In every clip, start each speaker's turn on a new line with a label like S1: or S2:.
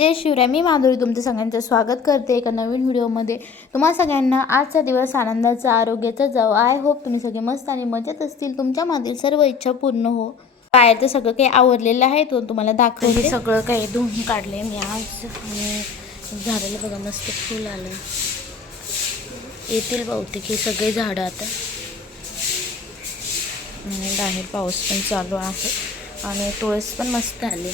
S1: जय शिवराय. मी माधुरी तुमचं सगळ्यांचं स्वागत करते एका नवीन व्हिडिओमध्ये. तुम्हा सगळ्यांना आजचा दिवस आनंदाचा आरोग्याचा जाऊ आय होप तुम्ही सगळे मस्त आणि मजेत असतील. तुमच्यामधील सर्व इच्छा पूर्ण हो. बाहेरचं सगळं काही आवडलेलं आहे तो तुम्हाला दाखवते. सगळं काही धुवून काढले मी आज. आणि झाडाला बघा मस्त फूल आलं येतील बहुतेक हे सगळे झाडं आता. बाहेर पाऊस पण चालू आहे. आणि तुळस पण मस्त आले.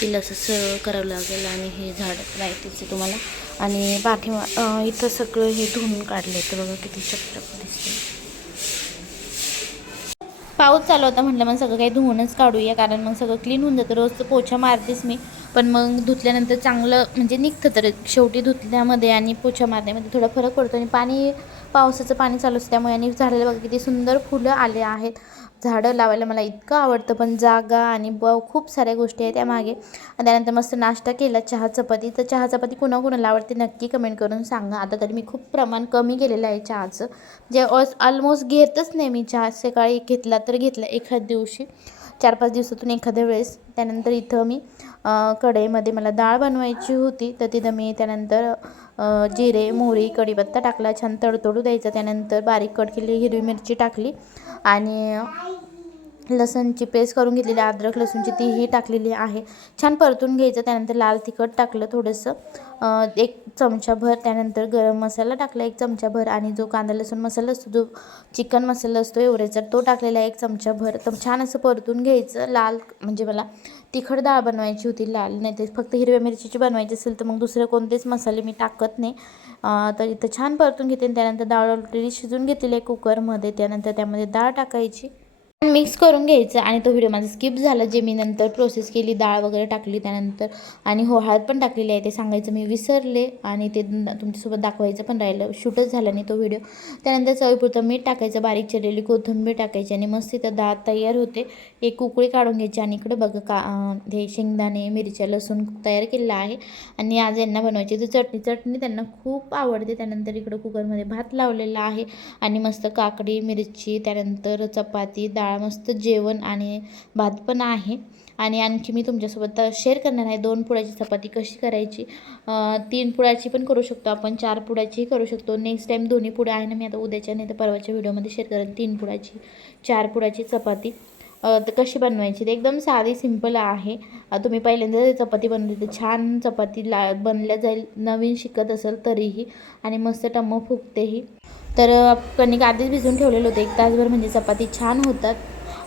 S1: तिला असं सरळ करावं लागेल आणि हे झाड राहतेच तुम्हाला. आणि पाठीमा इथं सगळं हे धुवून काढले तर बघा किती चकचक दिसते पाऊस चालू होता म्हटलं मग सगळं काही धुवूनच काढूया कारण मग सगळं क्लीन होऊन जातं. रोज तर पोछा मारतेच मी. पण मग धुतल्यानंतर चांगलं म्हणजे निघतं तर शेवटी धुतल्यामध्ये आणि पोछा मारण्यामध्ये थोडा फरक पडतो. आणि पाणी पावसाचं पाणी चालू असतं त्यामुळे आणि झाडाला बघा किती सुंदर फुलं आले आहेत. झाडं लावायला मला इतकं आवडतं पण जागा आणि ब खूप साऱ्या गोष्टी आहेत त्यामागे. आणि त्यानंतर मस्त नाश्ता केला चहा चपाती. तर चहा चपाती कुणाकुणाला आवडते नक्की कमेंट करून सांगा. आता तरी मी खूप प्रमाण कमी केलेलं आहे चहाचं. जे ऑलमोस्ट घेतच नाही मी चहा. सकाळी घेतला तर घेतला एखाद दिवशी. चार पाच दिवसातून एखाद्या वेळेस त्यानंतर इथं मी कढईमध्ये मला डाळ बनवायची होती. तर तिथं मी त्यानंतर जिरे मोहरी कढीपत्ता टाकला. छान तडतडू द्यायचा. त्यानंतर बारीक कट केली हिरवी मिरची टाकली. आणि लसणची पेस्ट करून घेतलेली अद्रक लसूणची तीही टाकलेली आहे. छान परतून घ्यायचं त्यानंतर लाल तिखट टाकलं थोडंसं. एक चमचाभर त्यानंतर गरम मसाला टाकला एक चमचाभर आणि जो कांदा लसूण मसाला असतो जो चिकन मसाला असतो एवढ्याचा तो टाकलेला आहे एक चमचाभर. तर छान असं परतून घ्यायचं लाल म्हणजे मला तिखट डाळ बनवायची होती लाल नाही ते फक्त हिरव्या मिरचीची बनवायची असेल तर मग दुसरे कोणतेच मसाले मी टाकत नाही. तर इथं छान परतून घेते त्यानंतर डाळ ऑलरेडी शिजून घेतलेली आहे कुकरमध्ये त्यानंतर त्यामध्ये डाळ टाकायची. मिक्स करून घ्यायचं आणि तो व्हिडिओ माझा स्किप झाला. जे मी नंतर प्रोसेस केली डाळ वगैरे टाकली त्यानंतर आणि हो हळद पण टाकलेली आहे. ते सांगायचं मी विसरले आणि ते तुमच्यासोबत दाखवायचं पण राहिलं. शूटच झालं नाही तो व्हिडिओ त्यानंतर चवीपुरतं मीठ टाकायचं बारीक चिरलेली कोथिंबीर टाकायची आणि मस्त तिथं डाळ तयार होते. एक कुकळी काढून घ्यायची आणि इकडे बघा का हे शेंगदाणे मिरच्या लसूण तयार केलेला आहे. आणि आज यांना बनवायची तर चटणी चटणी त्यांना खूप आवडते. त्यानंतर इकडं कुकरमध्ये भात लावलेला आहे. आणि मस्त काकडी मिरची त्यानंतर चपाती डाळ मस्त जेवण आणि भात पण आहे. आणि आणखी मी तुमच्यासोबत शेअर करणार आहे दोन पुड्याची चपाती कशी करायची? तीन पुड्याची पण करू शकतो आपण चार पुड्याचीही करू शकतो. नेक्स्ट टाईम दोन्ही पुड्या आहे ना मी आता उद्याच्या नाही तर परवाच्या व्हिडिओमध्ये शेअर करेन. तीन पुड्याची चार पुड्याची चपाती. तर कशी बनवायची? ते एकदम साधी सिंपल आहे. तुम्ही पहिल्यांदा चपाती बनवली तर छान चपाती ला बनल्या जाईल नवीन शिकत असेल तरीही. आणि मस्त टम्म फुगतेही. तर कणिक आधीच भिजवून ठेवलेलं होतं. एक तासभर म्हणजे चपाती छान होतात.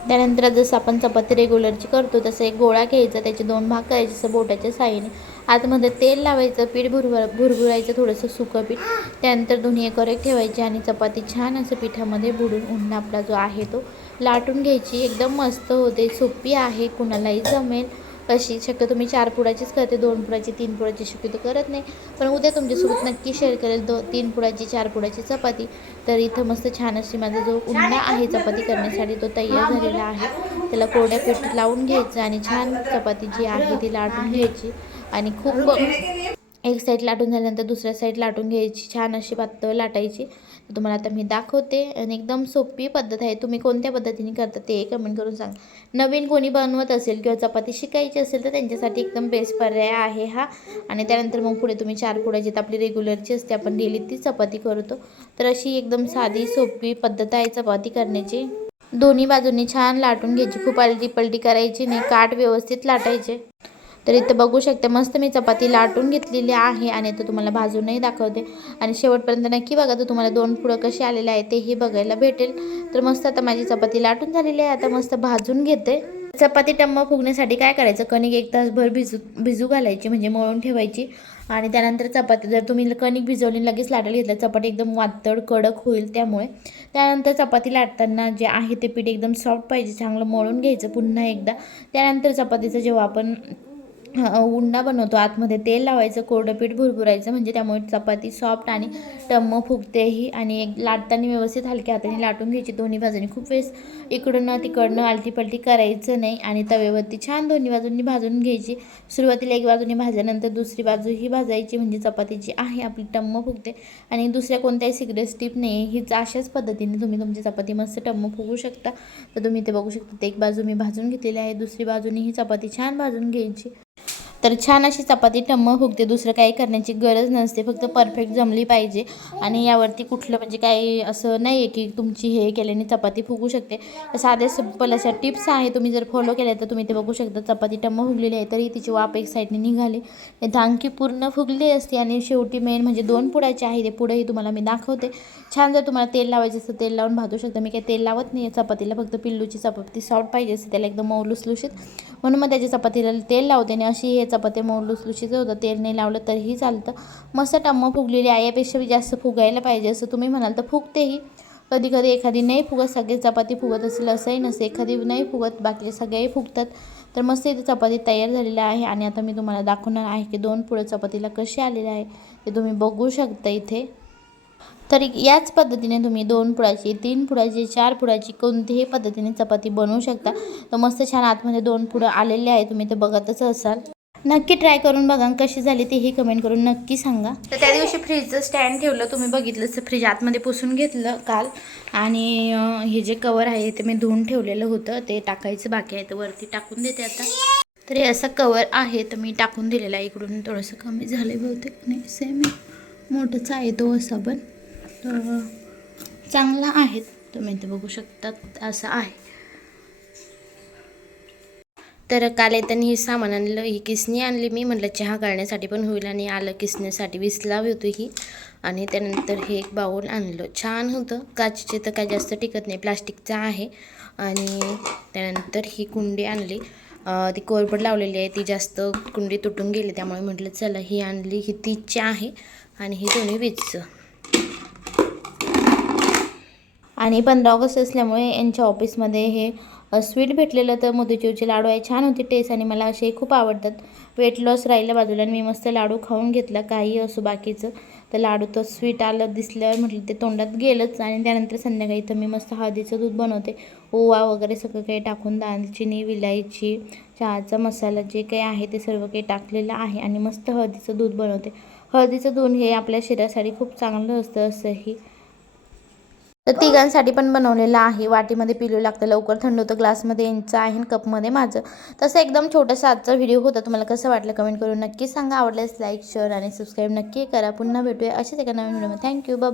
S1: त्यानंतर जसं आपण चपाती रेग्युलरची करतो तसं एक गोळा घ्यायचा त्याचे दोन भाग करायचे असं बोटाच्या साईने आतमध्ये तेल लावायचं पीठ भुरभुर भुरभुरायचं थोडंसं सुकं पीठ. त्यानंतर दोन्ही एकर एक ठेवायची आणि चपाती छान असं पिठामध्ये बुडून उन्हा आपला जो आहे तो लाटून घ्यायची. एकदम मस्त होते सोपी आहे कुणालाही जमेल. अशी शक्यतो मी चार पुडाचीच करते दोन पुडाची तीन पुडाची शक्यतो करत नाही. पण उद्या तुमच्यासोबत नक्की शेअर करेल दो तीन पुडाची चार पुडाची चपाती. तर इथं मस्त छान अशी माझा जो उन्हा आहे चपाती करण्यासाठी तो तयार झालेला आहे. त्याला कोरड्या पीठ लावून घ्यायचं आणि छान चपाती जी आहे ती लाटून घ्यायची. आणि खूप एक साईड लाटून झाल्यानंतर दुसऱ्या साईड लाटून घ्यायची. छान अशी पातळ लाटायची. तुम्हाला आता मी दाखवते. आणि एकदम सोपी पद्धत आहे. तुम्ही कोणत्या पद्धतीने करता ते कमेंट करून सांगा. नवीन कोणी बनवत असेल किंवा चपाती शिकायची असेल तर त्यांच्यासाठी एकदम बेस्ट पर्याय आहे हा. आणि त्यानंतर मग पुढे तुम्ही चार पुढे जिथं आपली रेग्युलरची असते आपण डेली ती चपाती करतो. तर अशी एकदम साधी सोपी पद्धत आहे चपाती करण्याची. दोन्ही बाजूंनी छान लाटून घ्यायची. खूप आलटी पलटी करायची नाही. काठ व्यवस्थित लाटायचे. तर इथं बघू शकते मस्त मी चपाती लाटून घेतलेली आहे आणि तर तुम्हाला भाजूनही दाखवते. आणि शेवटपर्यंत नक्की बघा तर तुम्हाला दोन पुढं कसे आलेले आहे तेही बघायला भेटेल. तर मस्त आता माझी चपाती लाटून झालेली आहे आता मस्त भाजून घेते. चपाती टम्म फुगण्यासाठी काय करायचं? कणिक एक तासभर भिजू भिजू घालायची म्हणजे मळून ठेवायची. आणि त्यानंतर चपाती जर तुम्ही कणिक भिजवली लगेच लाटायला घेतलं चपाती एकदम वातड कडक होईल त्यामुळे. त्यानंतर चपाती लाटताना जे आहे ते पीठ एकदम सॉफ्ट पाहिजे चांगलं मळून घ्यायचं पुन्हा एकदा. त्यानंतर चपातीचं जेव्हा आपण उंडा बनवतो. आतमध्ये तेल लावायचं कोरडं पीठ भुरभुरायचं म्हणजे त्यामुळे चपाती सॉफ्ट आणि टम्म फुगतेही आणि एक लाटताना व्यवस्थित हलक्या हाताने लाटून घ्यायची दोन्ही बाजूनी. खूप वेळेस इकडनं तिकडनं आलटीपलटी करायचं नाही आणि तव्यावरती छान दोन्ही बाजूंनी भाजून घ्यायची. सुरुवातीला एक बाजूने भाजल्यानंतर दुसरी बाजूही भाजायची म्हणजे चपातीची आहे आपली टम्म फुगते. आणि दुसऱ्या कोणत्याही सिक्रेट टिप नाही हीच अशाच पद्धतीने तुम्ही तुमची चपाती मस्त टम्म फुगू शकता. तर तुम्ही ते बघू शकता ते एक बाजू मी भाजून घेतलेली आहे दुसरी बाजूने ही चपाती छान भाजून घ्यायची. तर छान अशी चपाती टम्म फुगते. दुसरं काही करण्याची गरज नसते. फक्त परफेक्ट जमली पाहिजे. आणि यावरती कुठलं म्हणजे काही असं नाही आहे की तुमची हे केल्याने चपाती फुगू शकते. साध्या साधे सिंपल अशा टिप्स आहे तुम्ही जर फॉलो केल्या तर तुम्ही ते बघू शकता. चपाती टम्म फुगलेली आहे तरी तिची वाप एक साईडने निघाली. धांकी पूर्ण फुगली असते. आणि शेवटी मेन म्हणजे दोन पुडाचे आहे. ते पुढंही तुम्हाला मी दाखवते. छान जर तुम्हाला तेल लावायचं असतं तेल लावून भाजू शकता. मी काही तेल लावत नाही आहे चपातीला फक्त पिल्लूची चपाती सॉफ्ट पाहिजे असते त्याला एकदम मऊ लुसलुशीत. म्हणून मग त्याच्या चपातीला तेल लावते आणि अशी हे चपाती मऊ लुसलुशीत होतं. तेल नाही लावलं तरीही चालतं. मस्त टम्म फुगलेली आहे यापेक्षा जास्त फुगायला पाहिजे असं तुम्ही म्हणाल तर फुगतेही. कधी कधी एखादी नाही फुगत सगळे चपाती फुगत असेल असंही नसते. एखादी नाही फुगत बाकीचे सगळेही फुगतात. तर मस्त इथे चपाती तयार झालेली आहे आणि आता मी तुम्हाला दाखवणार आहे की दोन पुढं चपातीला कसे आलेले आहे ते तुम्ही बघू शकता इथे. तर याच पद्धतीने तुम्ही दोन पुडाची तीन पुडाची चार पुडाची कोणतीही पद्धतीने चपाती बनवू शकता. तर मस्त छान आतमध्ये दोन पुडं आलेले आहे तुम्ही ते बघतच असाल. नक्की ट्राय करून बघा कशी झाली तेही कमेंट करून नक्की सांगा. तर त्या दिवशी फ्रीजचं स्टँड ठेवलं. तुम्ही बघितलं तर फ्रीज आतमध्ये पुसून घेतलं काल. आणि हे जे कवर आहे ते मी धुवून ठेवलेलं होतं. ते टाकायचं बाकी आहे. तर वरती टाकून देते आता. तर हे असं कवर आहे. तर मी टाकून दिलेलं आहे. इकडून थोडंसं कमी झालं बहुतेक. नाही सेम मोठंच आहे तो असा पण. तर चांगला आहे तुम्ही ते बघू शकतात असं आहे. तर काल येताना ही सामान आणलं ही किसणी आणली मी. म्हटलं चहा गाळण्यासाठी पण होईल आणि आलं किसण्यासाठी. विसलावी होती ही. आणि त्यानंतर हे एक बाऊल आणलं. छान होतं. काचेचे तर काय जास्त टिकत नाही. प्लास्टिकचं आहे. आणि त्यानंतर ही कुंडी आणली. ती कोरपड लावलेली आहे. ती जास्त कुंडी तुटून गेली. त्यामुळे म्हटलं चला ही आणली. ही तीचची आहे. आणि ही दोन्ही वीजचं. आणि पंधरा ऑगस्ट असल्यामुळे यांच्या ऑफिसमध्ये हे स्वीट भेटलेलं तर मोतीचूरचे लाडू आहे छान होते टेस्ट आणि मला असे खूप आवडतात. वेट लॉस राहिलं बाजूला आणि मी मस्त लाडू खाऊन घेतला काही असो बाकीचं. तर लाडू तर स्वीट आलं दिसल्यावर म्हटलं ते तोंडात गेलंच आणि त्यानंतर संध्याकाळी तर मी मस्त हळदीचं दूध बनवते. ओवा वगैरे सगळं काही टाकून दालचिनी विलायची चहाचा मसाला जे काही आहे ते सर्व काही टाकलेलं आहे आणि मस्त हळदीचं दूध बनवते. हळदीचं दूध हे आपल्या शरीरासाठी खूप चांगलं असतं असंही तर तिघांसाठी पण बनवलेलं आहे. वाटीमध्ये पिलू लागतं लवकर थंड होतं ग्लासमध्ये यांचं आहे आणि कपमध्ये माझं. तसं एकदम छोटासा आजचा व्हिडिओ होता. तुम्हाला कसं वाटलं कमेंट करून नक्की सांगा. आवडल्यास लाईक शेअर आणि सबस्क्राईब नक्की करा. पुन्हा भेटूया असेच एका नवीन व्हिडिओमध्ये. Thank you bye